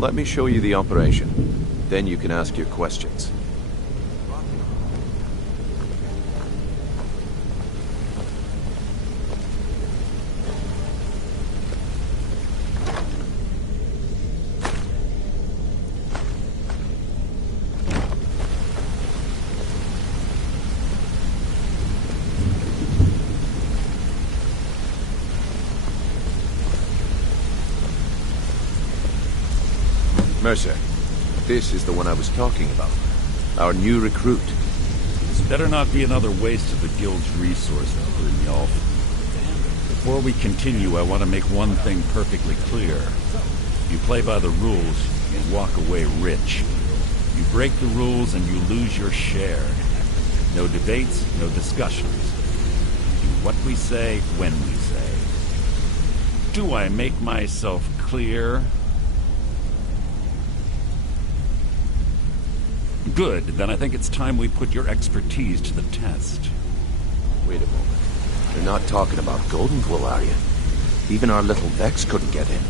Let me show you the operation. Then you can ask your questions. Mercer, this is the one I was talking about. Our new recruit. This better not be another waste of the Guild's resources, Brynjolf. Before we continue, I want to make one thing perfectly clear. You play by the rules, you walk away rich. You break the rules and you lose your share. No debates, no discussions. Do what we say, when we say. Do I make myself clear? Good, then I think it's time we put your expertise to the test. Wait a moment. You're not talking about Golden Glow, are you? Even our little Vex couldn't get in.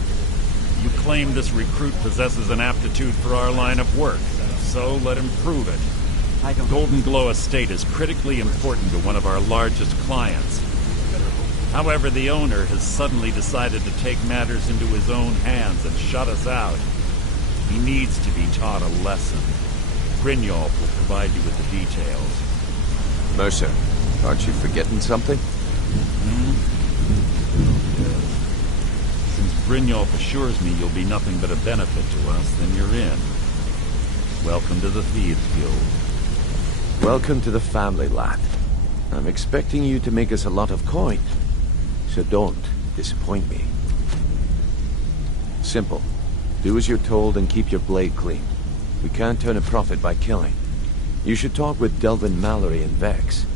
You claim this recruit possesses an aptitude for our line of work. So let him prove it. Golden Glow Estate is critically important to one of our largest clients. However, the owner has suddenly decided to take matters into his own hands and shut us out. He needs to be taught a lesson. Brynjolf will provide you with the details. Mercer, aren't you forgetting something? Yes. Since Brynjolf assures me you'll be nothing but a benefit to us, then you're in. Welcome to the Thieves Guild. Welcome to the family, lad. I'm expecting you to make us a lot of coin. So don't disappoint me. Simple. Do as you're told and keep your blade clean. We can't turn a profit by killing. You should talk with Delvin Mallory and Vex.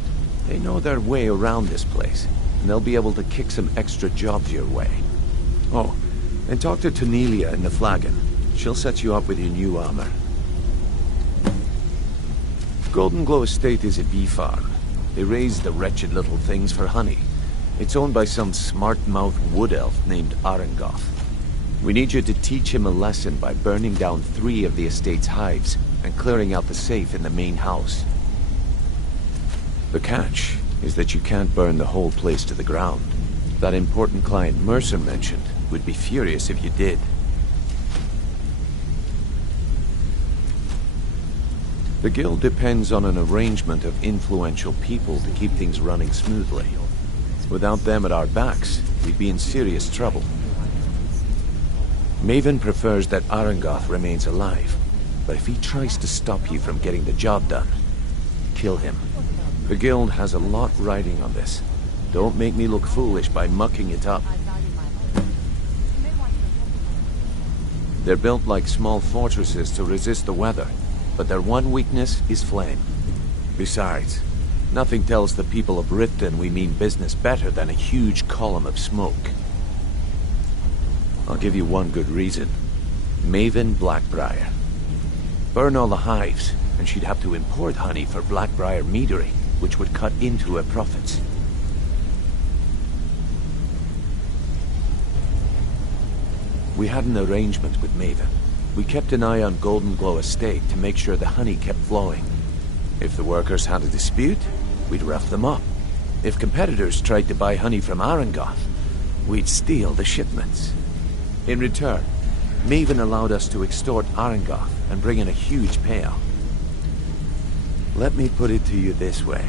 They know their way around this place, and they'll be able to kick some extra jobs your way. Oh, and talk to Tanelia in the Flagon. She'll set you up with your new armor. Golden Glow Estate is a bee farm. They raise the wretched little things for honey. It's owned by some smart-mouthed wood elf named Arengoth. We need you to teach him a lesson by burning down 3 of the estate's hives and clearing out the safe in the main house. The catch is that you can't burn the whole place to the ground. That important client Mercer mentioned would be furious if you did. The guild depends on an arrangement of influential people to keep things running smoothly. Without them at our backs, we'd be in serious trouble. Maven prefers that Arengoth remains alive, but if he tries to stop you from getting the job done, kill him. The guild has a lot riding on this. Don't make me look foolish by mucking it up. They're built like small fortresses to resist the weather, but their one weakness is flame. Besides, nothing tells the people of Riften we mean business better than a huge column of smoke. I'll give you one good reason. Maven Blackbriar. Burn all the hives, and she'd have to import honey for Blackbriar metering, which would cut into her profits. We had an arrangement with Maven. We kept an eye on Golden Glow Estate to make sure the honey kept flowing. If the workers had a dispute, we'd rough them up. If competitors tried to buy honey from Arengoth, we'd steal the shipments. In return, Maven allowed us to extort Arengoth and bring in a huge payout. Let me put it to you this way.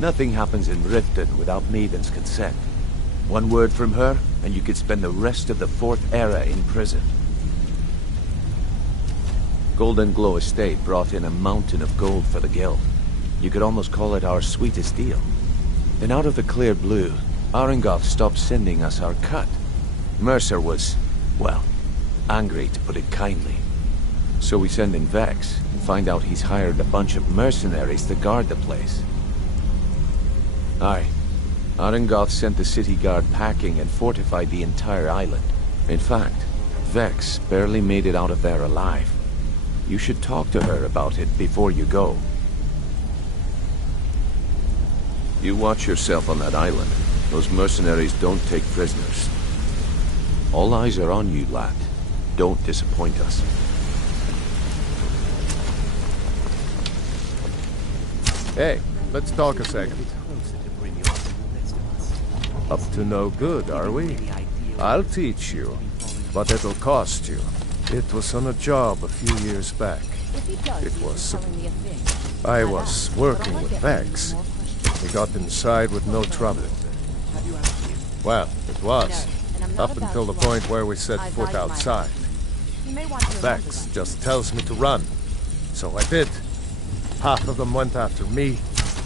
Nothing happens in Riften without Maven's consent. One word from her, and you could spend the rest of the 4th era in prison. Golden Glow Estate brought in a mountain of gold for the guild. You could almost call it our sweetest deal. Then out of the clear blue, Arengoth stopped sending us our cut. Mercer was, well, angry to put it kindly. So we send in Vex and find out he's hired a bunch of mercenaries to guard the place. Aye. Arengoth sent the city guard packing and fortified the entire island. In fact, Vex barely made it out of there alive. You should talk to her about it before you go. You watch yourself on that island. Those mercenaries don't take prisoners. All eyes are on you, lad. Don't disappoint us. Hey, let's talk a second. Up to no good, are we? I'll teach you, but it'll cost you. It was on a job a few years back. It was... I was working with Vex. We got inside with no trouble. Well, it was. Up until the point where we set foot outside. Vex just tells me to run. So I did. Half of them went after me,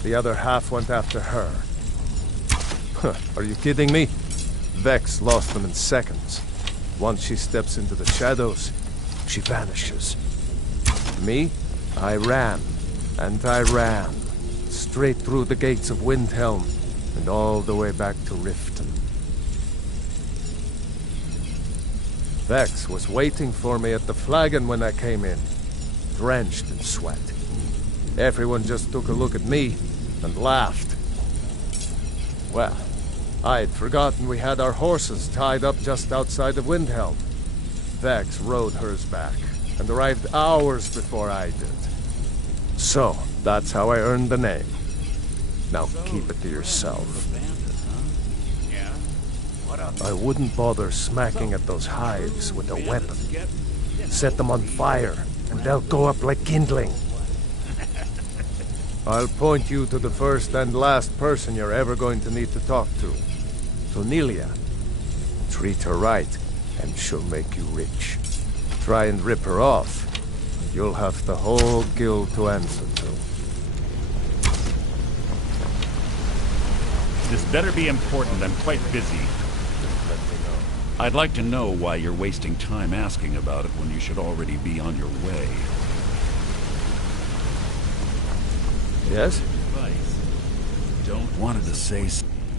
the other half went after her. Are you kidding me? Vex lost them in seconds. Once she steps into the shadows, she vanishes. Me? I ran, and I ran, straight through the gates of Windhelm, and all the way back to Riften. Vex was waiting for me at the flagon when I came in, drenched in sweat. Everyone just took a look at me and laughed. Well, I'd forgotten we had our horses tied up just outside of Windhelm. Vex rode hers back and arrived hours before I did. So, that's how I earned the name. Now keep it to yourself. I wouldn't bother smacking at those hives with a weapon. Set them on fire, and they'll go up like kindling. I'll point you to the first and last person you're ever going to need to talk to. Nelia. Treat her right, and she'll make you rich. Try and rip her off, and you'll have the whole guild to answer to. This better be important. I'm quite busy. I'd like to know why you're wasting time asking about it when you should already be on your way. Yes? Don't wanted to say.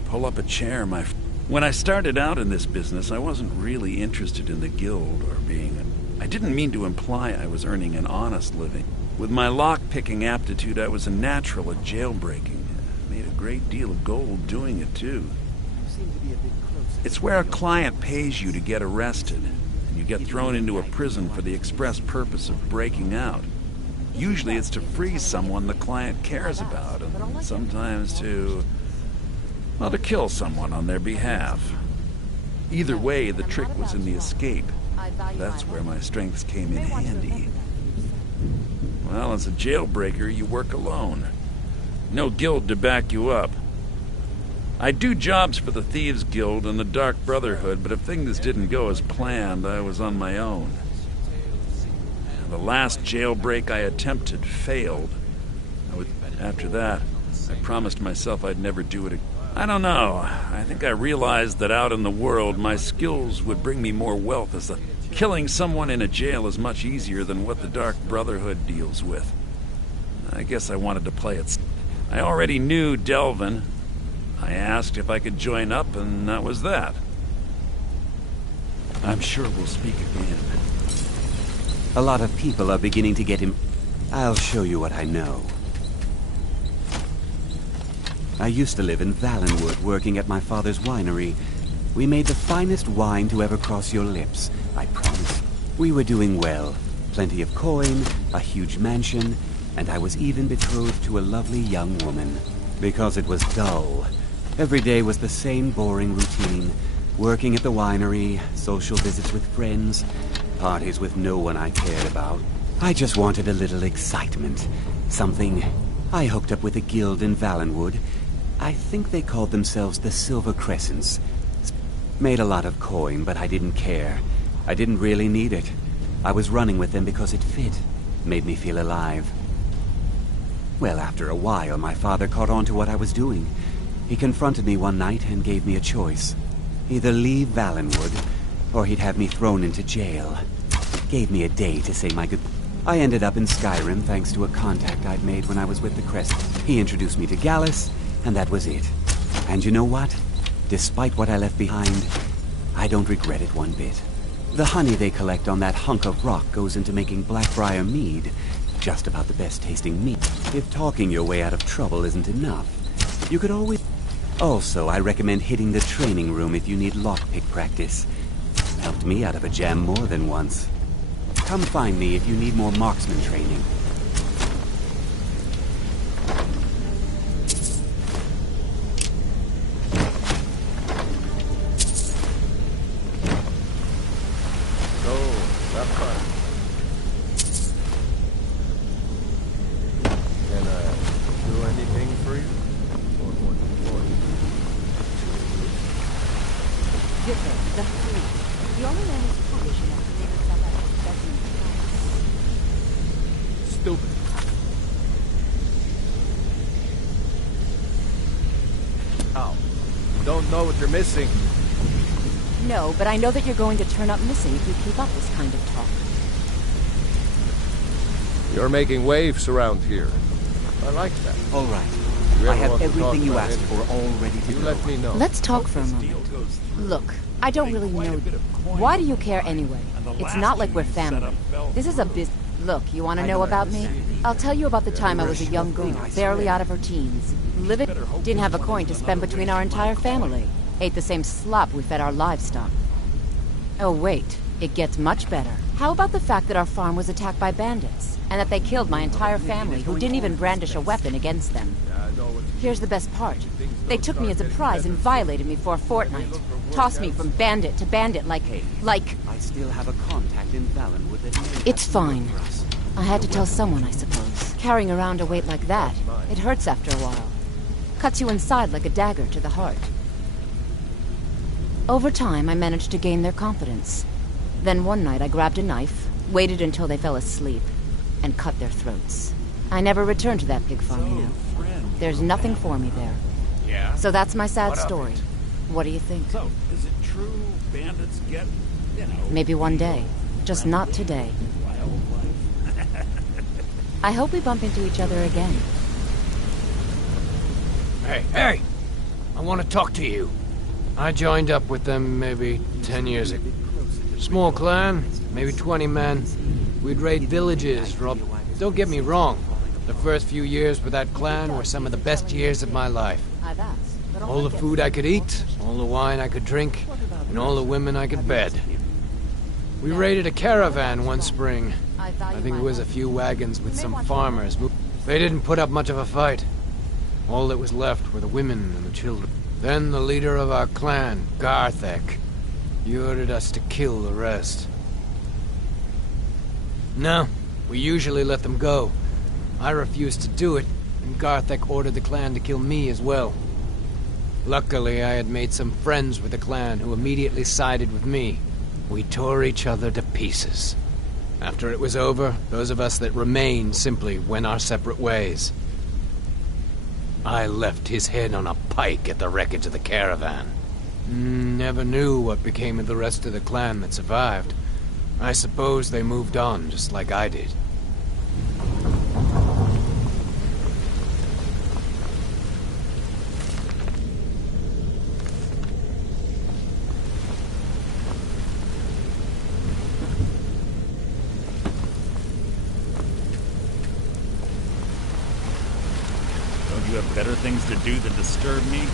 Pull up a chair, my friend. When I started out in this business, I wasn't really interested in the guild or being I didn't mean to imply I was earning an honest living. With my lock-picking aptitude, I was a natural at jailbreaking. I made a great deal of gold doing it, too. It's where a client pays you to get arrested, and you get thrown into a prison for the express purpose of breaking out. Usually it's to free someone the client cares about, and sometimes to kill someone on their behalf. Either way, the trick was in the escape. That's where my strengths came in handy. Well, as a jailbreaker, you work alone. No guild to back you up. I do jobs for the Thieves Guild and the Dark Brotherhood, but if things didn't go as planned, I was on my own. The last jailbreak I attempted failed. After that, I promised myself I'd never do it again. I don't know. I think I realized that out in the world, my skills would bring me more wealth as killing someone in a jail is much easier than what the Dark Brotherhood deals with. I guess I wanted to play it. I already knew Delvin. I asked if I could join up, and that was that. I'm sure we'll speak again. A lot of people are beginning to get him. I'll show you what I know. I used to live in Valenwood, working at my father's winery. We made the finest wine to ever cross your lips, I promise. We were doing well. Plenty of coin, a huge mansion, and I was even betrothed to a lovely young woman. Because it was dull. Every day was the same boring routine. Working at the winery, social visits with friends, parties with no one I cared about. I just wanted a little excitement. Something. I hooked up with a guild in Valenwood. I think they called themselves the Silver Crescents. Made a lot of coin, but I didn't care. I didn't really need it. I was running with them because it fit. Made me feel alive. Well, after a while, my father caught on to what I was doing. He confronted me one night and gave me a choice. Either leave Valenwood, or he'd have me thrown into jail. Gave me a day to say my goodbye. I ended up in Skyrim thanks to a contact I'd made when I was with the Crescent. He introduced me to Gallus, and that was it. And you know what? Despite what I left behind, I don't regret it one bit. The honey they collect on that hunk of rock goes into making Blackbriar mead. Just about the best tasting mead. If talking your way out of trouble isn't enough, you could always... Also, I recommend hitting the training room if you need lockpick practice. Helped me out of a jam more than once. Come find me if you need more marksman training. Stupid. Ow. You don't know what you're missing. No, but I know that you're going to turn up missing if you keep up this kind of talk. You're making waves around here. I like that. All right. You I ever have want to talk everything you about asked it? for all ready to You go. let me know. Let's talk for a moment. Look, I don't really know you. Why do you care anyway? It's not like we're family. This is a business. Look, you want to know about me? I'll tell you about the time I was a young girl, barely out of her teens. Living, didn't have a coin to spend between our entire family. Ate the same slop we fed our livestock. Oh wait, it gets much better. How about the fact that our farm was attacked by bandits, and that they killed my entire family who didn't even brandish a weapon against them? Here's the best part. They took me as a prize and violated me for a fortnight. Tossed me from bandit to bandit like... I still have a contact in Valenwood that may It's fine. I had to tell someone, I suppose. Carrying around a weight like that, it hurts after a while. Cuts you inside like a dagger to the heart. Over time, I managed to gain their confidence. Then one night I grabbed a knife, waited until they fell asleep, and cut their throats. I never returned to that pig farm, you know. There's nothing for me there. Yeah? So that's my sad story. What do you think? So, is it true bandits get, Maybe one day. Just not today. wildlife? I hope we bump into each other again. Hey! I want to talk to you. I joined up with them maybe 10 years ago. Small clan, maybe 20 men. We'd raid villages, rob... Don't get me wrong. The first few years with that clan were some of the best years of my life. I've asked, but All the food I could eat, all the wine I could drink, and all the women I could bed. We raided a caravan one spring. I think it was a few wagons with some farmers. They didn't put up much of a fight. All that was left were the women and the children. Then the leader of our clan, Garthek, he ordered us to kill the rest. No, we usually let them go. I refused to do it, and Garthek ordered the clan to kill me as well. Luckily, I had made some friends with the clan who immediately sided with me. We tore each other to pieces. After it was over, those of us that remained simply went our separate ways. I left his head on a pike at the wreckage of the caravan. Never knew what became of the rest of the clan that survived. I suppose they moved on, just like I did. Don't you have better things to do than disturb me?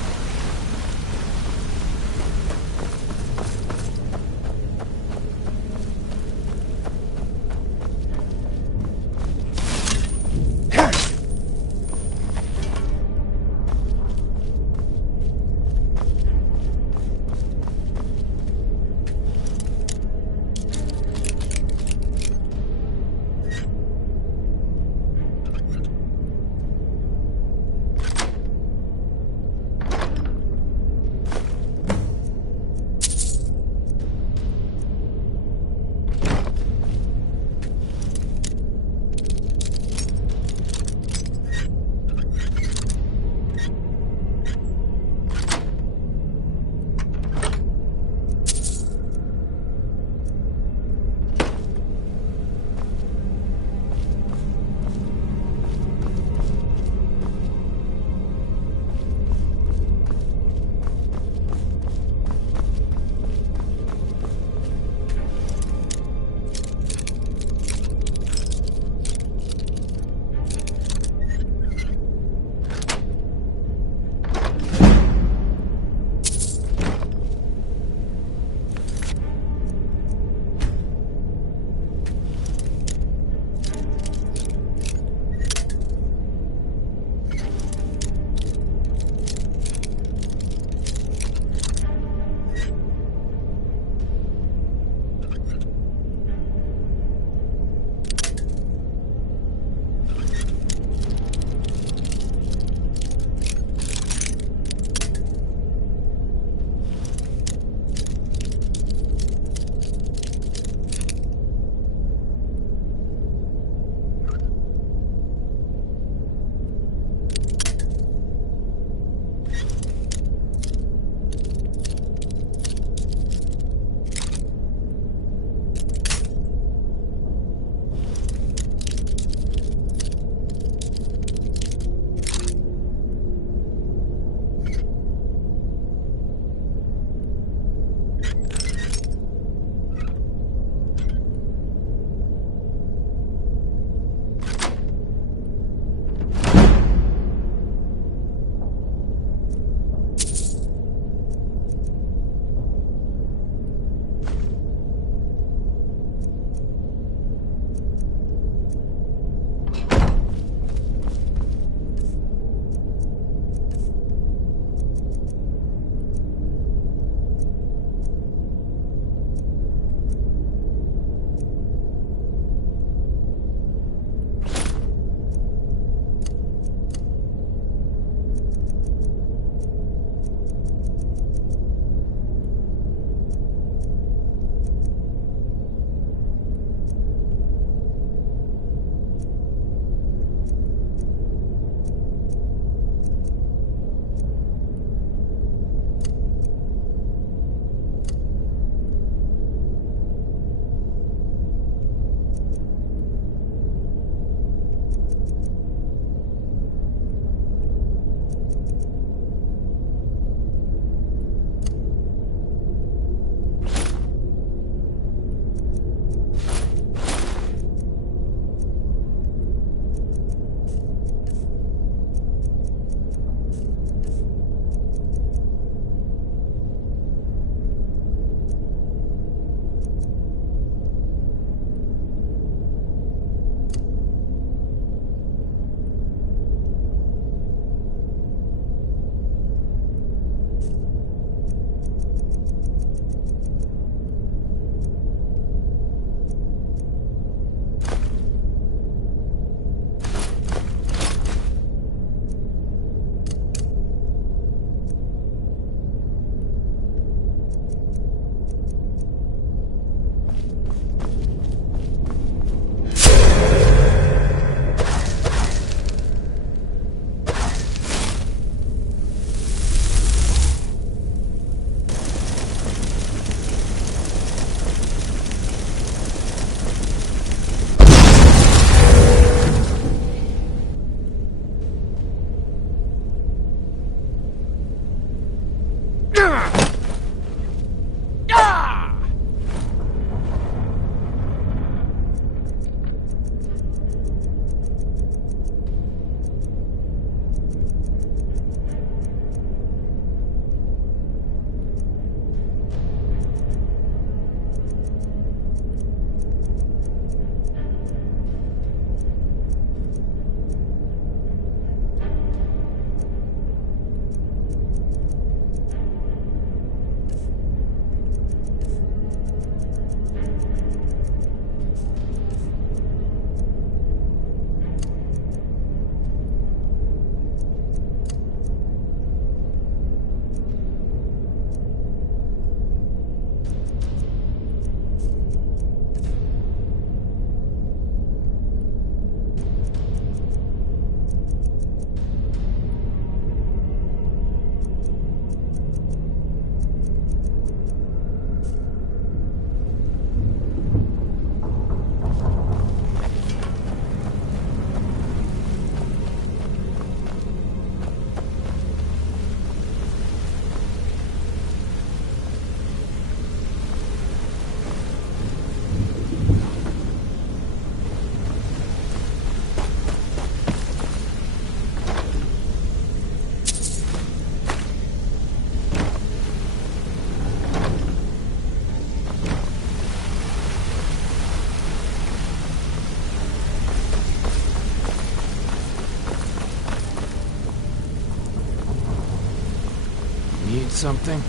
Need something?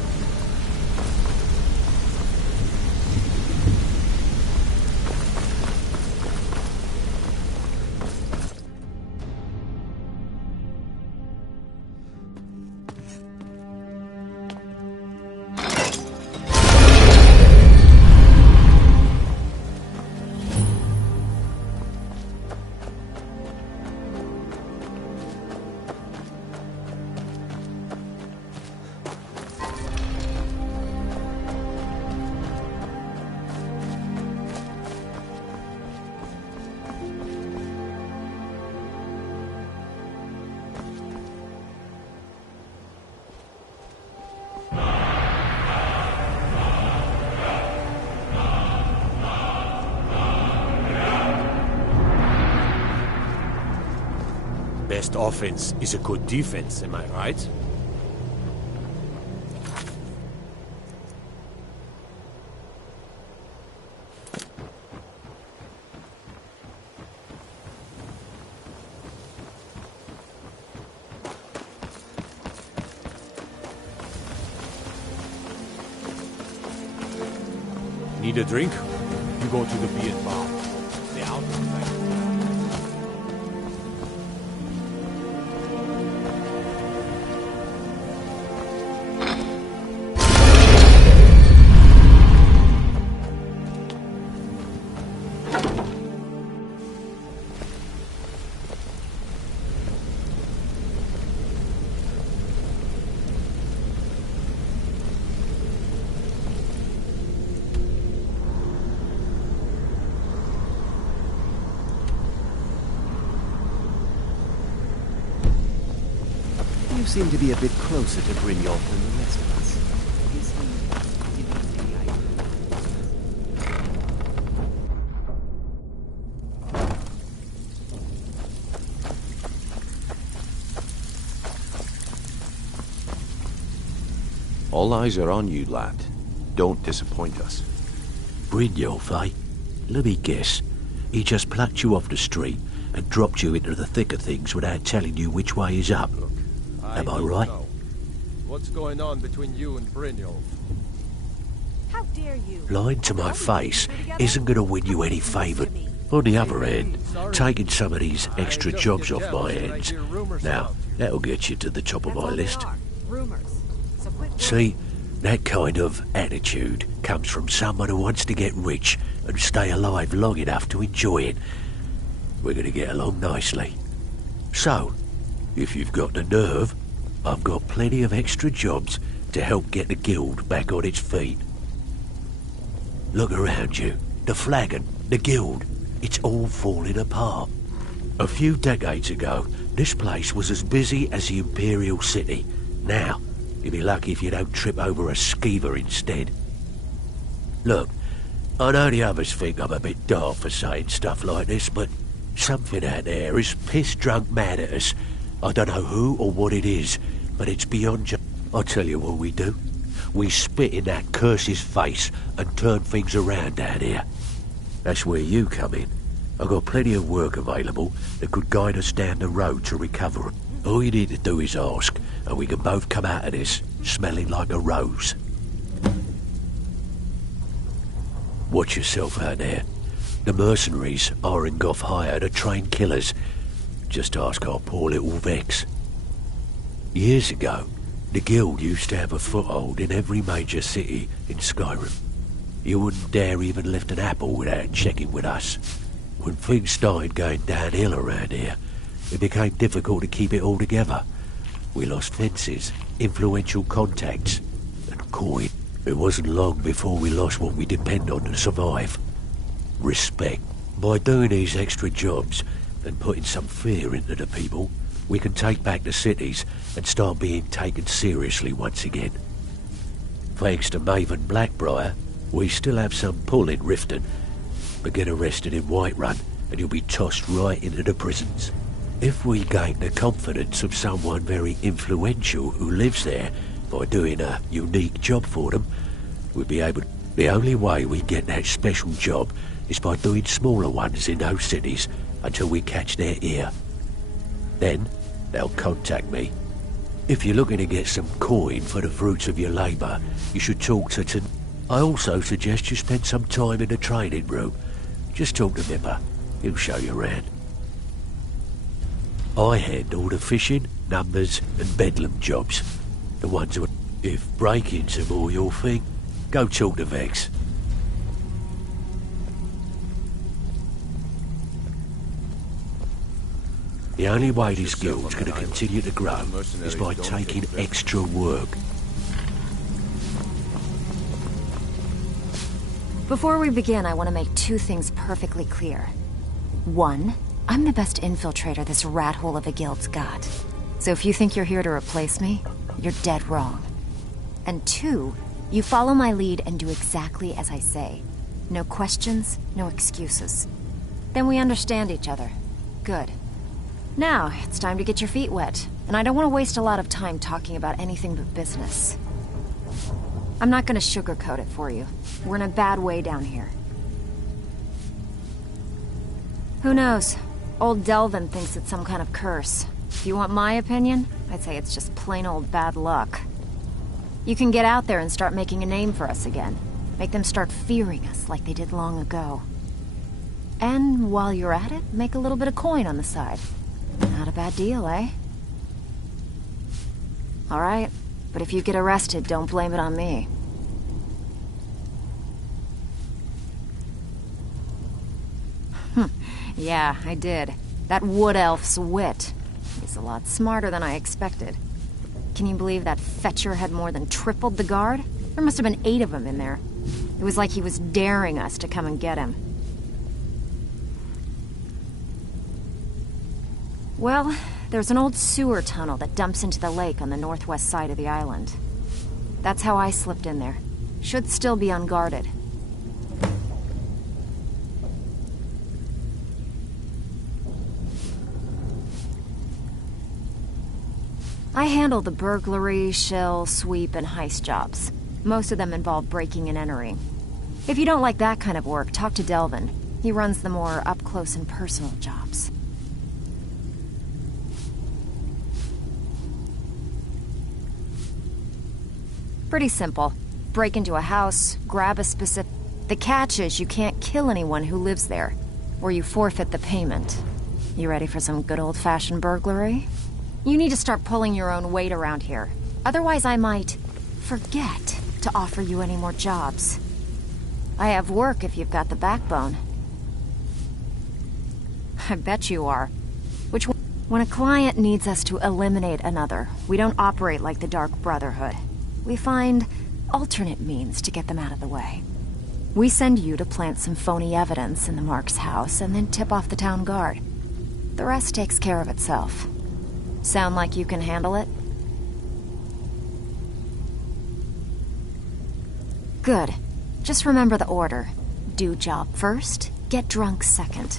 Best offense is a good defense, am I right? Need a drink? You go to the beer bar. The outback. You seem to be a bit closer to Brynjolf than the rest of us. All eyes are on you, lad. Don't disappoint us. Brynjolf, eh? Let me guess. He just plucked you off the street and dropped you into the thick of things without telling you which way is up. Am I right? Know. What's going on between you and Brynjolf? How dare you? Lying to my face isn't going to win you any favour. On the other hand, taking some of these extra jobs off my hands, now, that'll get you to the top of my list. Rumors. So quit. See, that kind of attitude comes from someone who wants to get rich and stay alive long enough to enjoy it. We're going to get along nicely. So, if you've got the nerve, I've got plenty of extra jobs to help get the guild back on its feet. Look around you. The flagon, the guild, it's all falling apart. A few decades ago, this place was as busy as the Imperial City. Now, You'll be lucky if you don't trip over a skeever instead. Look, I know the others think I'm a bit daft for saying stuff like this, but something out there is piss-drunk mad at us. I don't know who or what it is, but it's beyond just... I'll tell you what we do. We spit in that curse's face and turn things around down here. That's where you come in. I've got plenty of work available that could guide us down the road to recovery. All you need to do is ask, and we can both come out of this smelling like a rose. Watch yourself out there. The mercenaries Arengoth hired are trained killers. Just ask our poor little Vex. Years ago, the guild used to have a foothold in every major city in Skyrim. You wouldn't dare even lift an apple without checking with us. When things started going downhill around here, it became difficult to keep it all together. We lost fences, influential contacts, and coin. It wasn't long before we lost what we depend on to survive. Respect. By doing these extra jobs and putting some fear into the people, we can take back the cities and start being taken seriously once again. Thanks to Maven Blackbriar, we still have some pull in Riften, but get arrested in Whiterun and you'll be tossed right into the prisons. If we gain the confidence of someone very influential who lives there by doing a unique job for them, we'll be able to... The only way we get that special job is by doing smaller ones in those cities until we catch their ear. Then they'll contact me. If you're looking to get some coin for the fruits of your labour, you should talk to... I also suggest you spend some time in the training room. Just talk to Nipper. He'll show you around. I handle the fishing, numbers and bedlam jobs. The ones who... If break-ins are more your thing, go talk to Vex. The only way this guild's going to continue to grow is by taking extra work. Before we begin, I want to make two things perfectly clear. One, I'm the best infiltrator this rat hole of a guild's got. So if you think you're here to replace me, you're dead wrong. And two, you follow my lead and do exactly as I say. No questions, no excuses. Then we understand each other. Good. Now, it's time to get your feet wet, and I don't want to waste a lot of time talking about anything but business. I'm not going to sugarcoat it for you. We're in a bad way down here. Who knows? Old Delvin thinks it's some kind of curse. If you want my opinion, I'd say it's just plain old bad luck. You can get out there and start making a name for us again. Make them start fearing us like they did long ago. And while you're at it, make a little bit of coin on the side. Not a bad deal, eh? Alright, but if you get arrested, don't blame it on me. Yeah, I did. That wood elf's wit. He's a lot smarter than I expected. Can you believe that fetcher had more than tripled the guard? There must have been 8 of them in there. It was like he was daring us to come and get him. Well, there's an old sewer tunnel that dumps into the lake on the northwest side of the island. That's how I slipped in there. Should still be unguarded. I handle the burglary, shell, sweep, and heist jobs. Most of them involve breaking and entering. If you don't like that kind of work, talk to Delvin. He runs the more up-close and personal jobs. Pretty simple. Break into a house, grab a specific... The catch is you can't kill anyone who lives there, or you forfeit the payment. You ready for some good old-fashioned burglary? You need to start pulling your own weight around here. Otherwise I might forget to offer you any more jobs. I have work if you've got the backbone. I bet you are. Which one? When a client needs us to eliminate another, we don't operate like the Dark Brotherhood. We find alternate means to get them out of the way. We send you to plant some phony evidence in the Mark's house and then tip off the town guard. The rest takes care of itself. Sound like you can handle it? Good. Just remember the order. Do job first, get drunk second.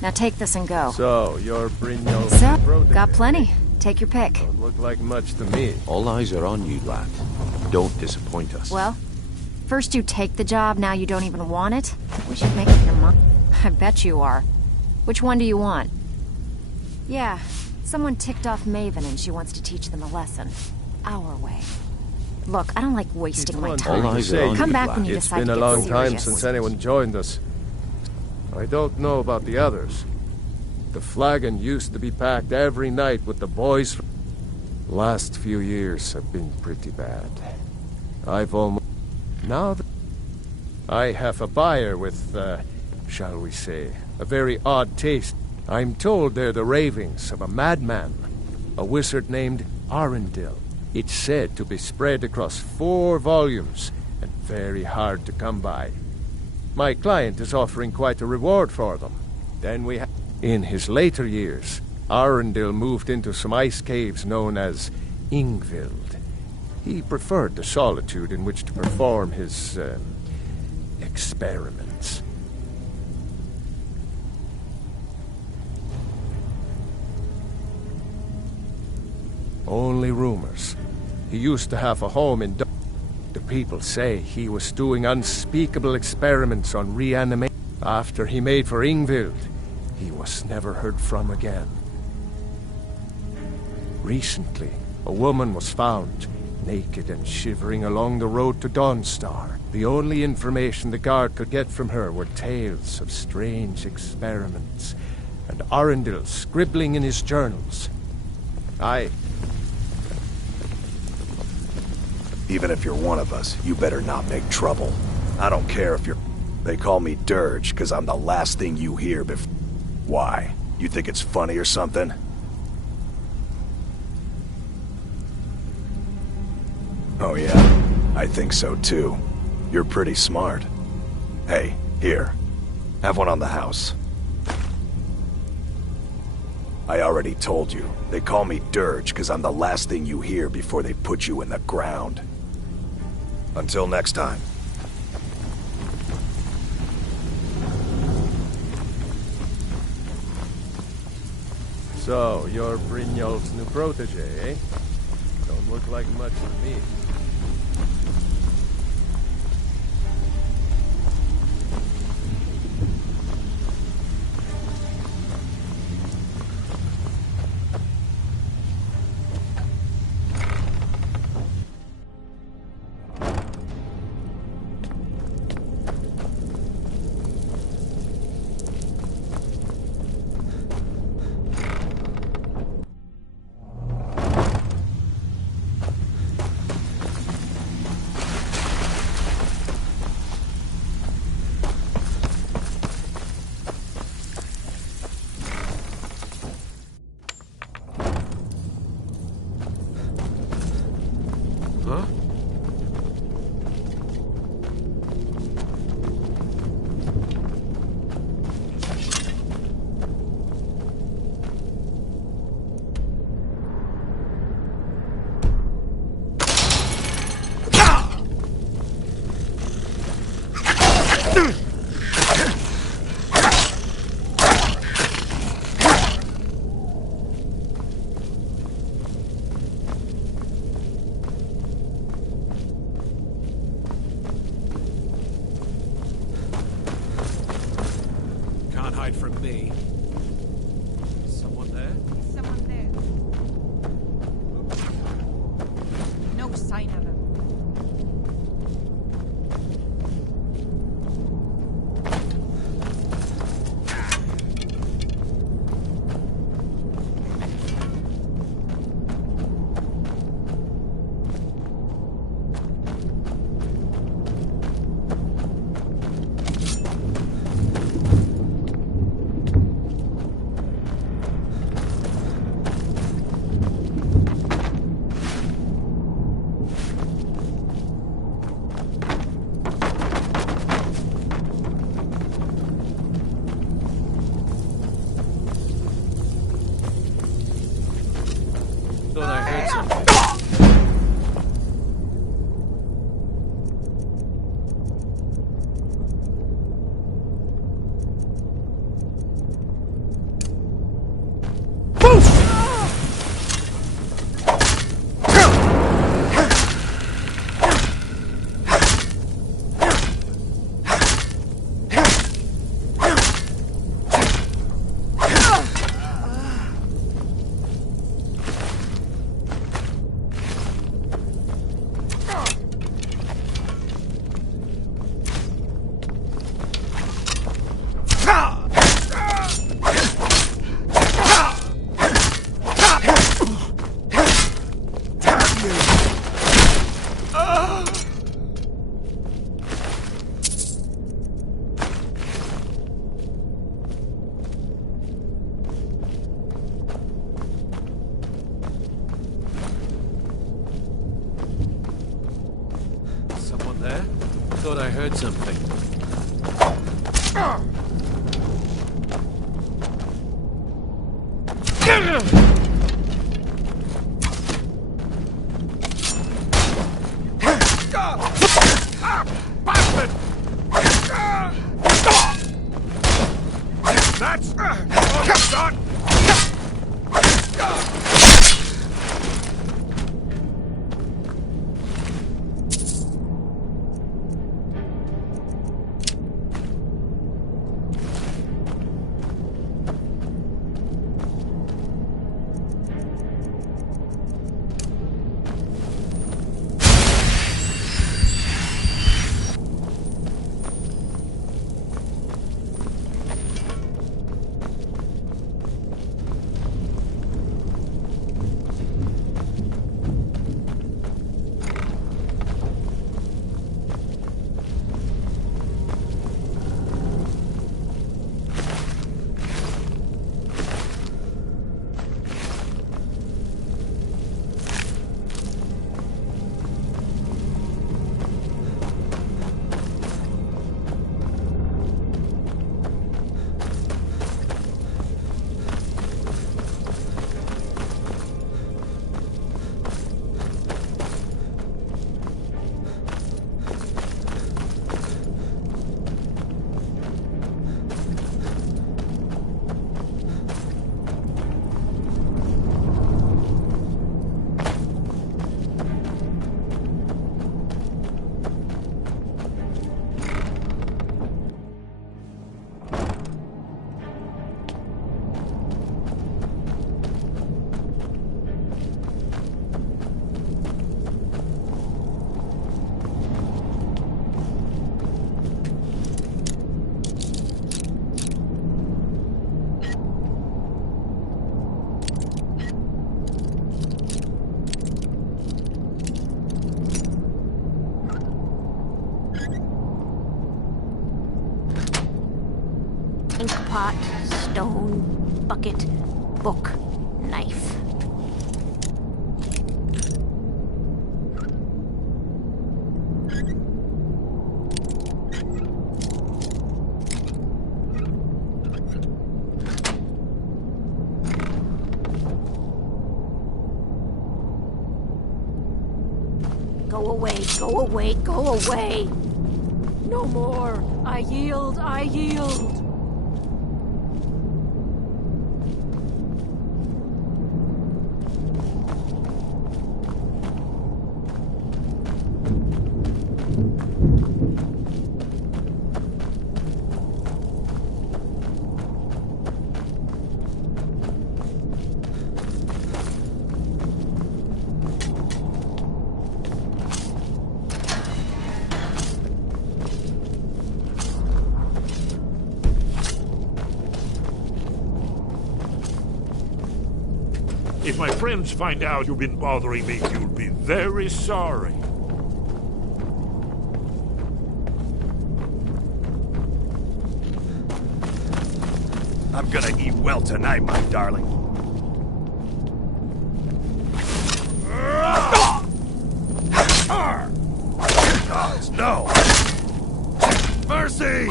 Now take this and go. So, you're Brigno's So, protege. got plenty. Take your pick. Don't look like much to me. All eyes are on you, lad. Don't disappoint us. Well, first you take the job, now you don't even want it? We should make up your mind. I bet you are. Which one do you want? Yeah, someone ticked off Maven and she wants to teach them a lesson. Our way. Look, I don't like wasting my time. All eyes are on Come you, back lad. when you It's decide been to a get long time serious. since anyone joined us. I don't know about the others. The flagon used to be packed every night with the boys. Last few years have been pretty bad. I've almost... Now that I have a buyer with, shall we say, a very odd taste. I'm told they're the ravings of a madman, a wizard named Arundel. It's said to be spread across 4 volumes and very hard to come by. My client is offering quite a reward for them. Then we in his later years, Arundel moved into some ice caves known as Ingvild. He preferred the solitude in which to perform his, experiments. Only rumors. He used to have a home in The people say he was doing unspeakable experiments on reanimation. After he made for Ingvild, he was never heard from again. Recently, a woman was found, naked and shivering along the road to Dawnstar. The only information the guard could get from her were tales of strange experiments, and Arundel scribbling in his journals. Even if you're one of us, you better not make trouble. I don't care if you're... They call me Dirge, because I'm the last thing you hear before... Why? You think it's funny or something? Oh yeah, I think so too. You're pretty smart. Hey, here. Have one on the house. I already told you. They call me Dirge because I'm the last thing you hear before they put you in the ground. Until next time. So, you're Brignold's new protege, eh? Don't look like much to me. Can't hide from me. Someone there? Someone there. No sign of him. there? Thought I heard something. That's almost done. Pot, stone, bucket, book, knife. Go away, go away, go away! No more! I yield, I yield! If my friends find out you've been bothering me, you'll be very sorry. I'm gonna eat well tonight, my darling. Gods, no! Mercy!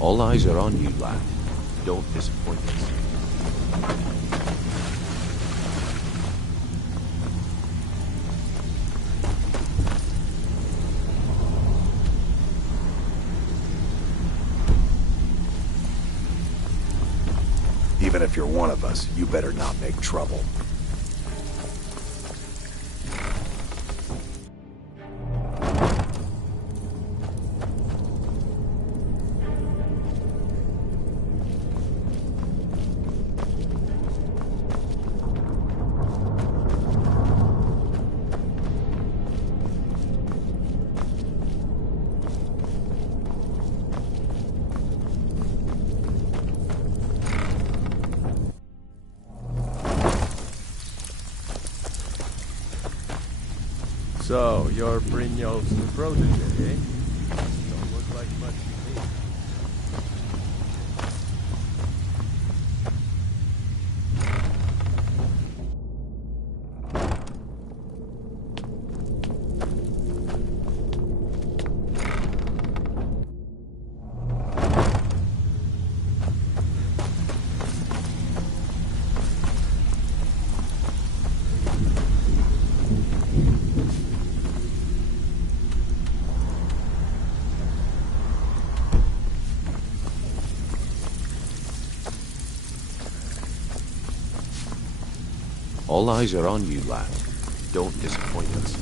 All eyes are on you, lad. Don't disappoint us. Even if you're one of us, you better not make trouble. So, you're Brynjolf's protege, eh? Don't look like much to me. All eyes are on you, lad. Don't disappoint us.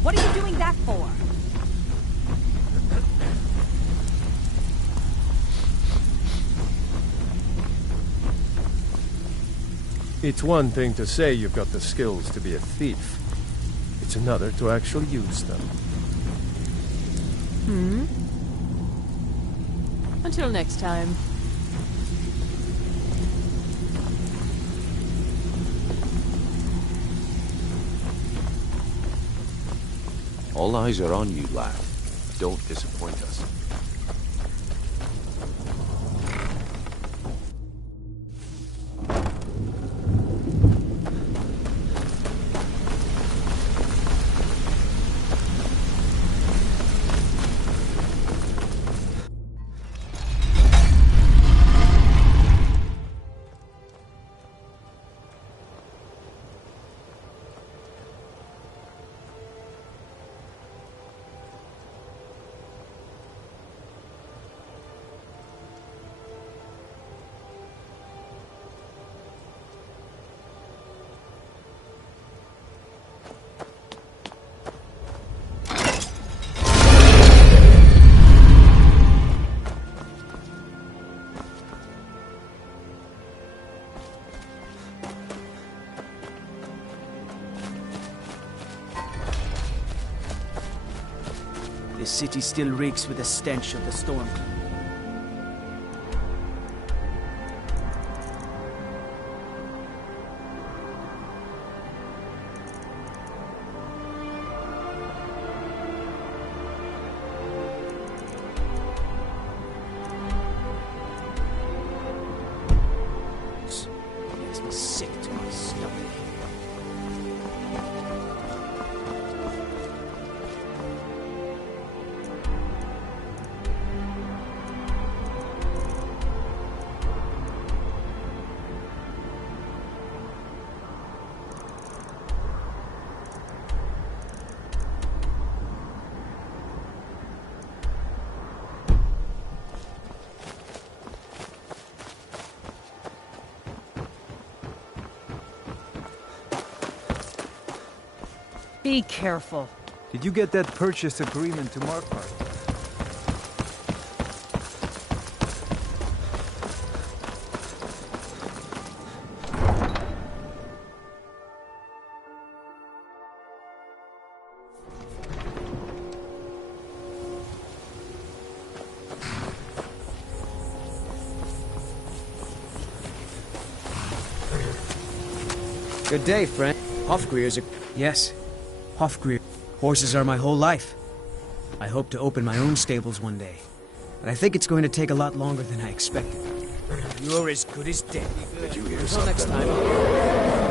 What are you doing that for? It's one thing to say you've got the skills to be a thief. It's another to actually use them. Until next time. All eyes are on you, lad. Don't disappoint us. The city still reeks with the stench of the storm. Makes me sick to my stomach. Be careful. Did you get that purchase agreement to Markart? Good day, friend. Hofgreers are... Yes, Hofgreer. Horses are my whole life. I hope to open my own stables one day. But I think it's going to take a lot longer than I expected. You're as good as dead. Did you hear Until something? next time.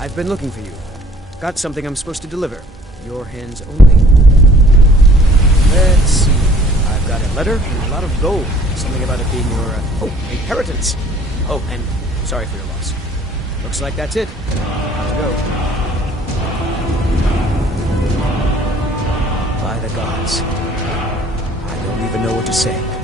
I've been looking for you. Got something I'm supposed to deliver. Your hands only. Let's see. I've got a letter and a lot of gold. Something about it being your, inheritance. Oh, and sorry for your loss. Looks like that's it. Time to go. By the gods. I don't even know what to say.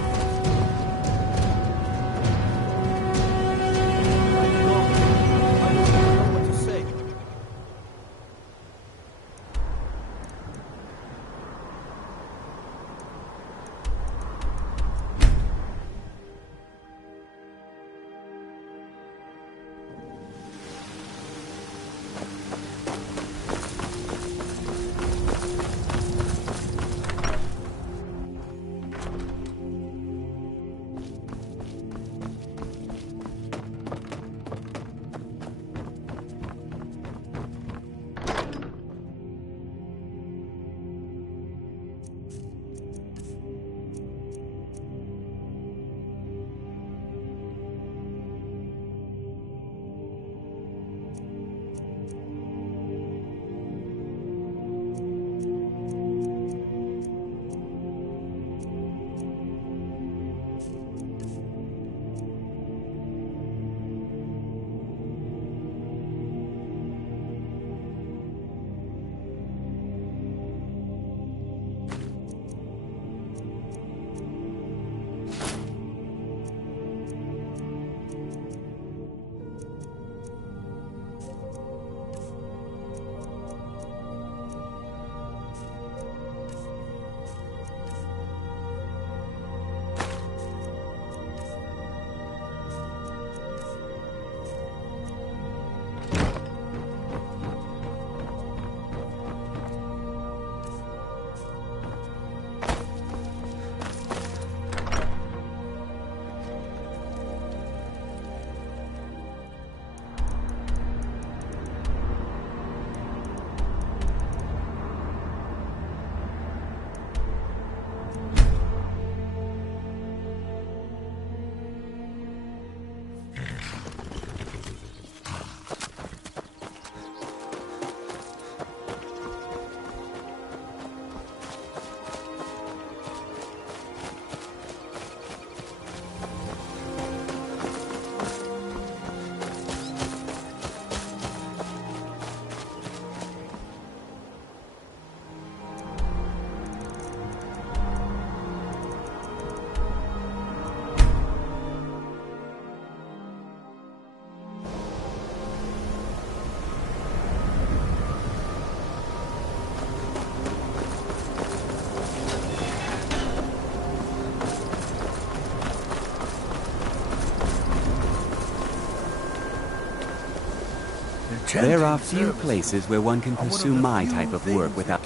There are few places where one can pursue my type of work without...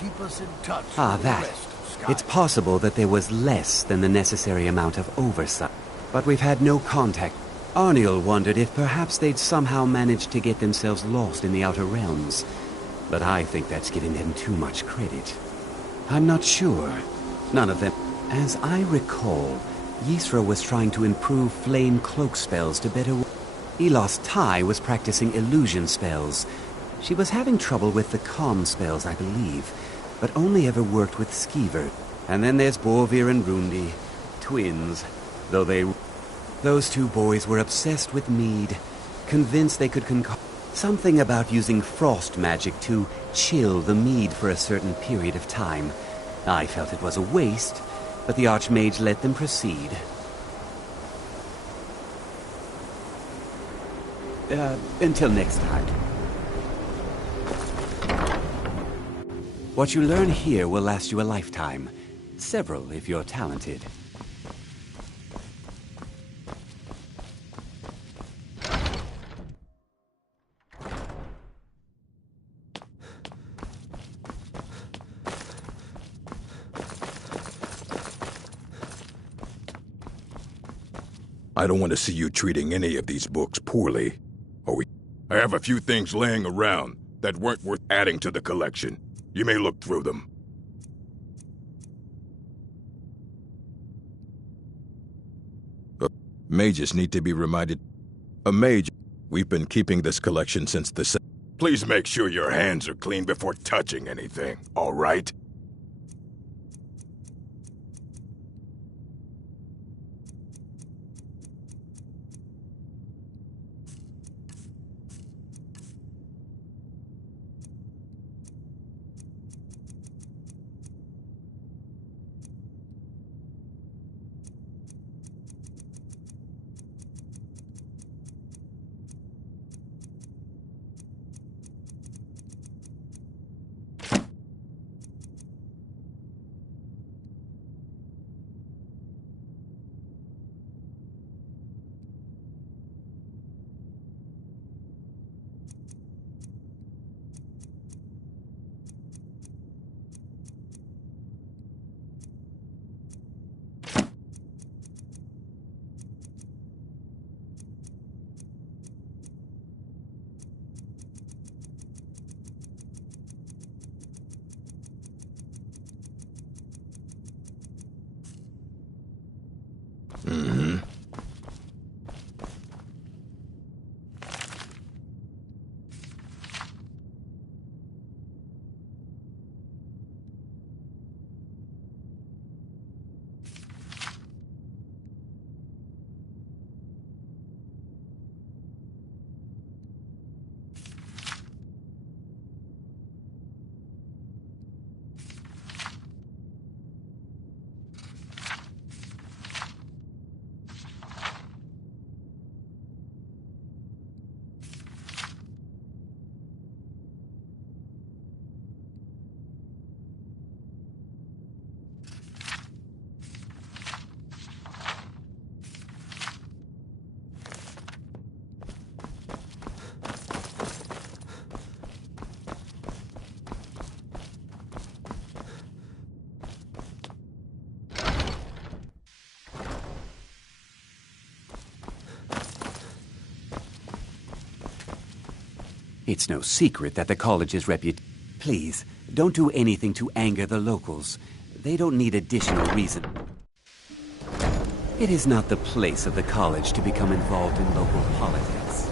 that. It's possible that there was less than the necessary amount of oversight. But we've had no contact. Arniel wondered if perhaps they'd somehow managed to get themselves lost in the Outer Realms. But I think that's giving them too much credit. I'm not sure. None of them. As I recall, Ysra was trying to improve flame cloak spells to better... Elos Tai was practicing illusion spells. She was having trouble with the calm spells, I believe, but only ever worked with Skeever. And then there's Borvir and Rundi, twins, though those two boys were obsessed with mead, convinced they could concoct something about using frost magic to chill the mead for a certain period of time. I felt it was a waste, but the Archmage let them proceed. Until next time. What you learn here will last you a lifetime. Several, if you're talented. I don't want to see you treating any of these books poorly. I have a few things laying around that weren't worth adding to the collection. You may look through them. Mages need to be reminded. A mage. We've been keeping this collection since the... Please make sure your hands are clean before touching anything, all right? It's no secret that the college's reputation... Please, don't do anything to anger the locals. They don't need additional reason. It is not the place of the college to become involved in local politics.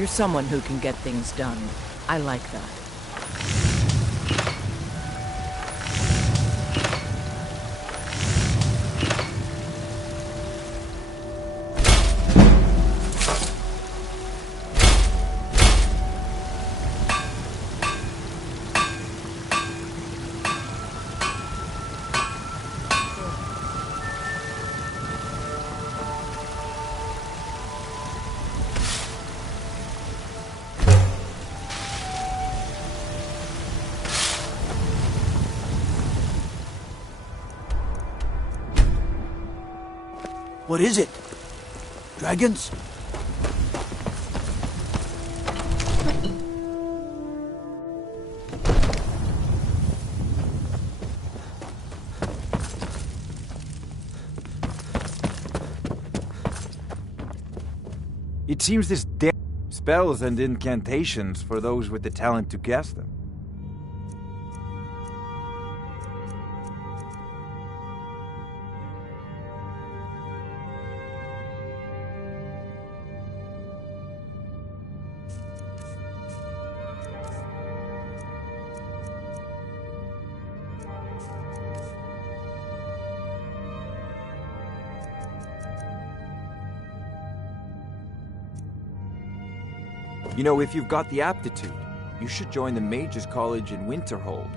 You're someone who can get things done. I like that. What is it? Dragons? It seems this damn spells and incantations for those with the talent to cast them. You know, if you've got the aptitude, you should join the Mages College in Winterhold.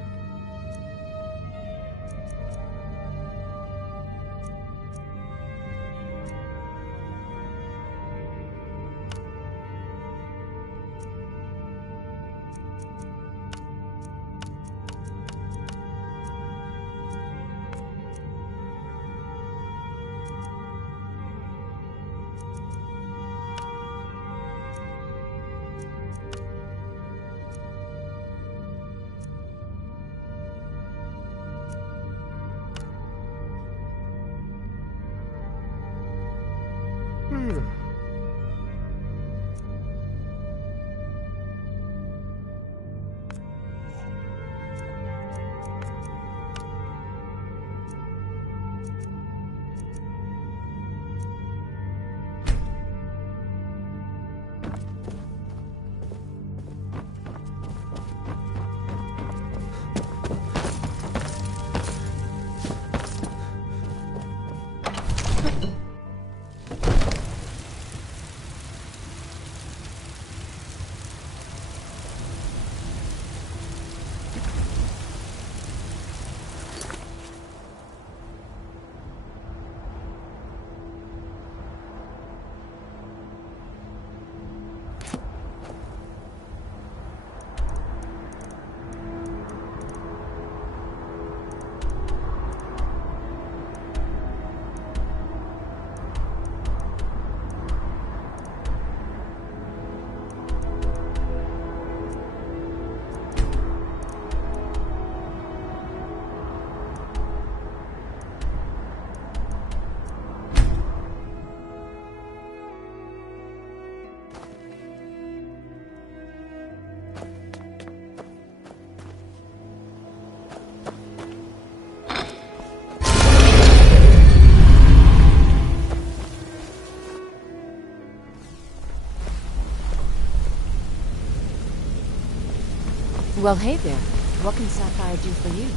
Well, hey there. What can Sapphire do for you?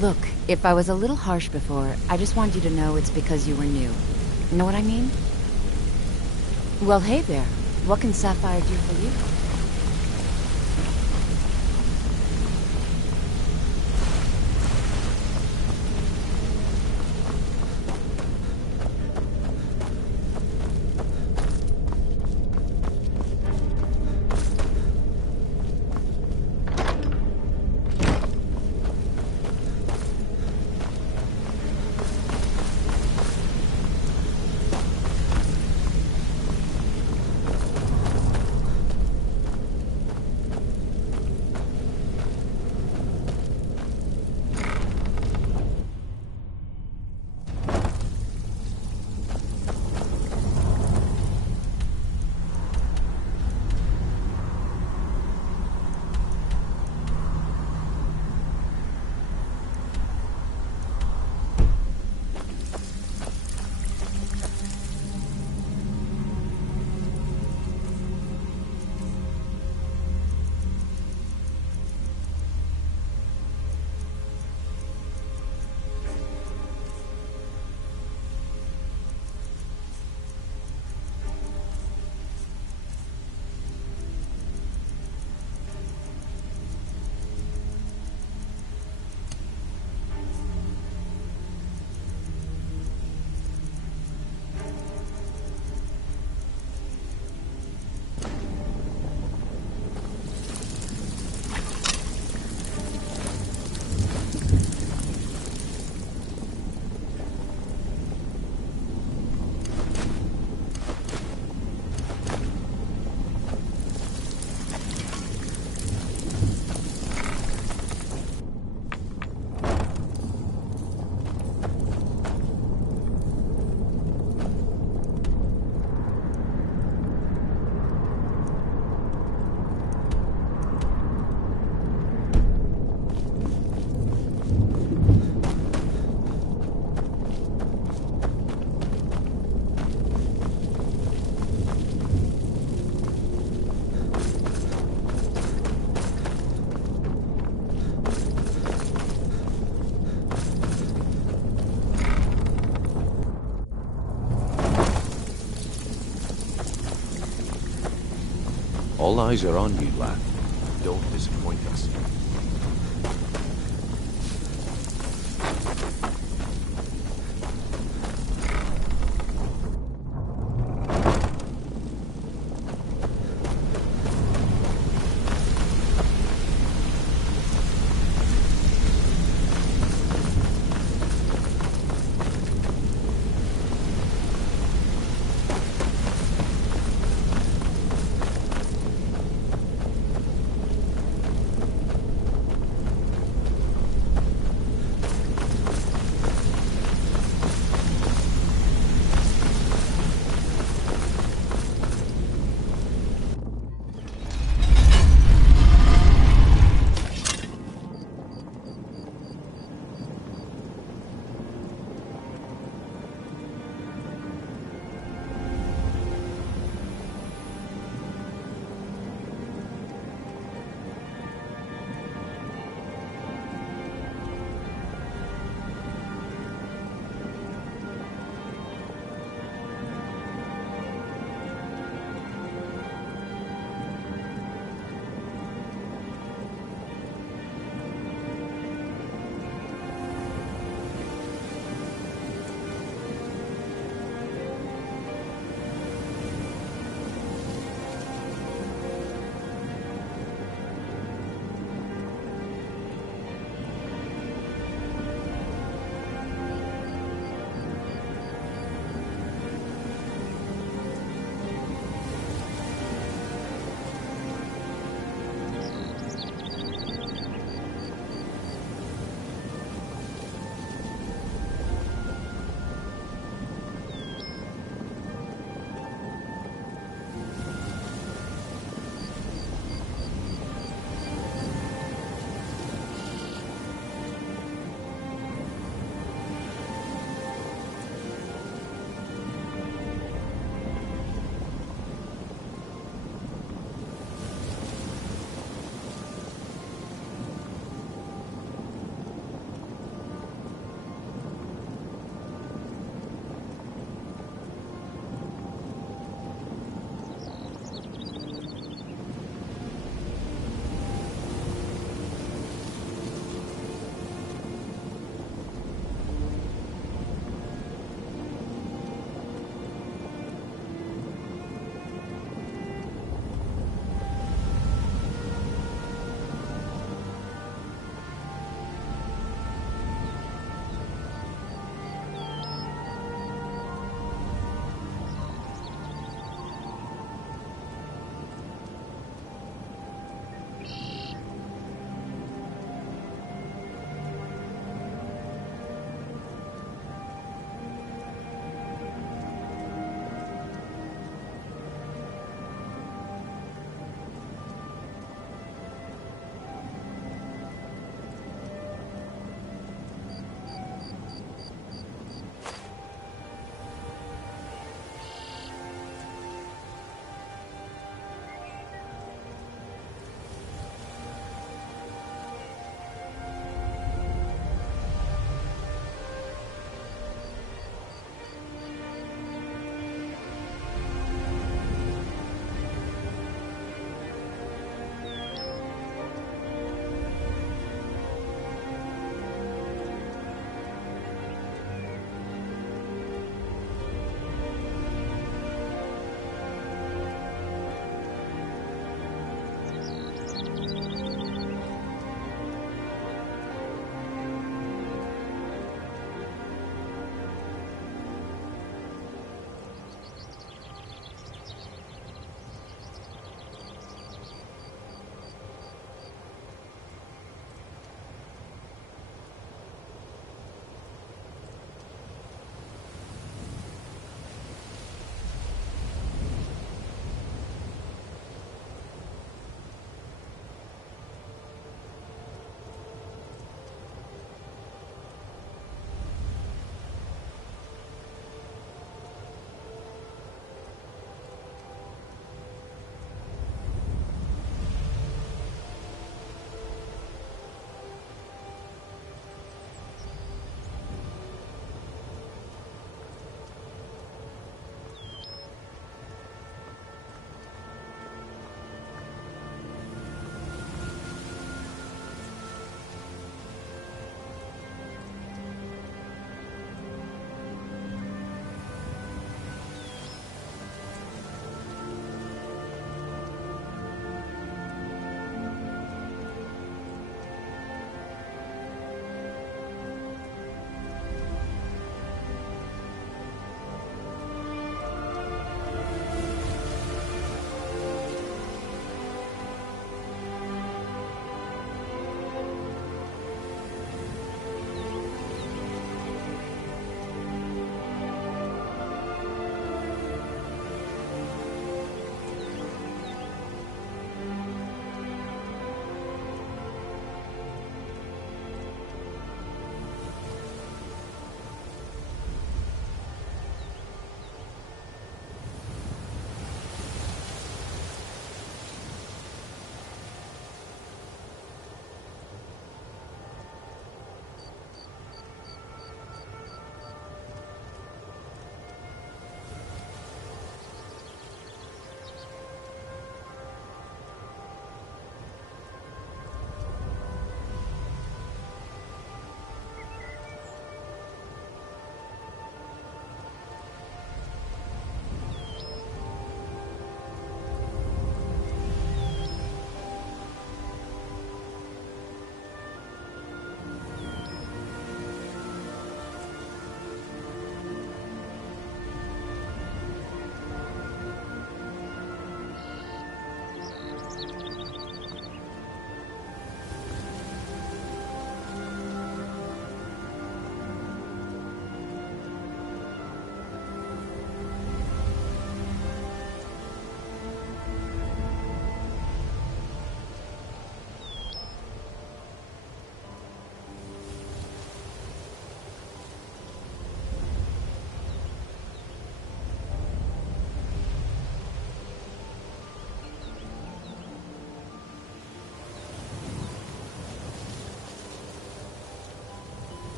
Look, if I was a little harsh before, I just wanted you to know it's because you were new. Know what I mean? Well, hey there. What can Sapphire do for you? All eyes are on you, lad. Don't disappoint us.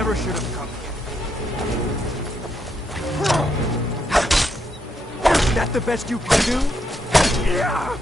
Never should have come here. Is that the best you can do? Yeah!